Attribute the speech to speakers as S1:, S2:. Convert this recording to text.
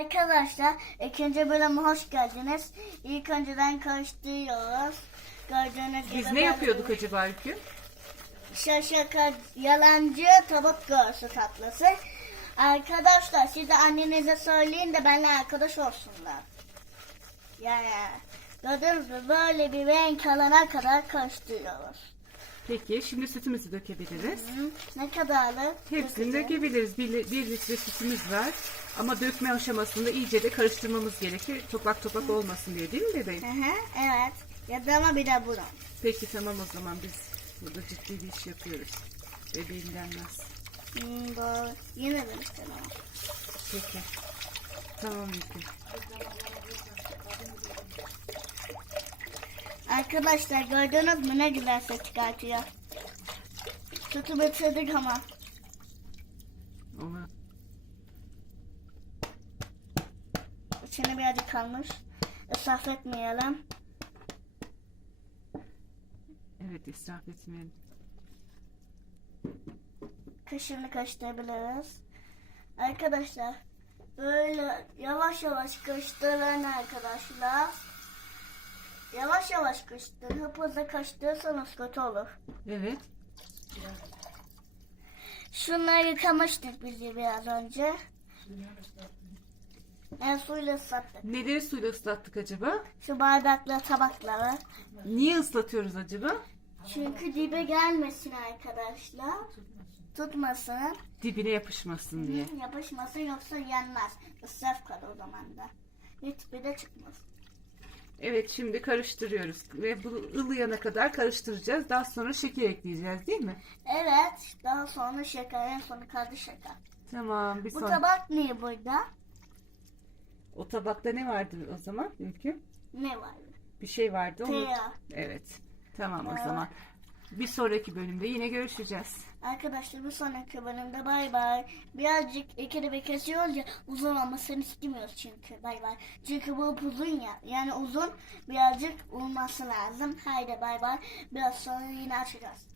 S1: Arkadaşlar ikinci bölüme hoş geldiniz. İlk önceden karıştırıyoruz. Gördüğünüz gibi
S2: Biz ne yapıyorduk acaba Öykü?
S1: Şaşaka yalancı tavuk göğsü tatlısı. Arkadaşlar siz de annenize söyleyin de benimle arkadaş olsunlar. Yani gördüğünüz gibi böyle bir renk alana kadar karıştırıyoruz.
S2: Peki şimdi sütümüzü dökebiliriz.
S1: Hı, Ne kadarlı?
S2: Hepsini dökebiliriz. Bir, bir litre sütümüz var. Ama dökme aşamasında iyice de karıştırmamız gerekir. Topak topak olmasın diye değil mi bebeğim?
S1: Hı hı, evet. Ya da ama bir de bunu.
S2: Peki tamam o zaman biz burada ciddi bir iş yapıyoruz. Bebeğim denmez.
S1: Hmm, doğru. Yine demiştim ama.
S2: Peki. Tamam Öykü.
S1: Arkadaşlar gördünüz mü ne güzel ses çıkartıyor. Sütü bitirdik ama.
S2: Ona
S1: İçine birazcık kalmış. Israf etmeyelim.
S2: evet israf etmeyelim.
S1: Kaşığını karıştırabiliriz. Arkadaşlar böyle yavaş yavaş karıştırın arkadaşlar. Yavaş yavaş karıştırın. Hıp hızlı karıştırırsanız kötü olur.
S2: Evet.
S1: Şunları yıkamıştık biz de biraz önce. Ben suyla ıslattık.
S2: Neleri suyla ıslattık acaba?
S1: Şu bardakla tabakları.
S2: Niye ıslatıyoruz acaba?
S1: Çünkü dibe gelmesin arkadaşlar. Tutmasın.
S2: Dibine yapışmasın diye.
S1: Yapışmasın yoksa yenmez. Israf kalır o zaman da. Hiçbir de çıkmaz.
S2: Evet şimdi karıştırıyoruz ve bu ılıyana kadar karıştıracağız. Daha sonra şeker ekleyeceğiz değil mi?
S1: Evet. Daha sonra şeker. En sonu kaldı şeker.
S2: Tamam bir
S1: Bu
S2: son.
S1: tabak niye burada?
S2: O tabakta ne vardı o zaman Ülkü?
S1: Ne var?
S2: Bir şey vardı. Onu...
S1: Tereyağı.
S2: Evet. Tamam o zaman. Bir sonraki bölümde yine görüşeceğiz.
S1: Arkadaşlar bir sonraki bölümde bay bay. Birazcık ikide bir kesiyoruz ya uzun olmasını istemiyoruz çünkü bay bay. Çünkü bu uzun ya yani uzun birazcık olması lazım. Haydi bay bay. Biraz sonra yine açacağız.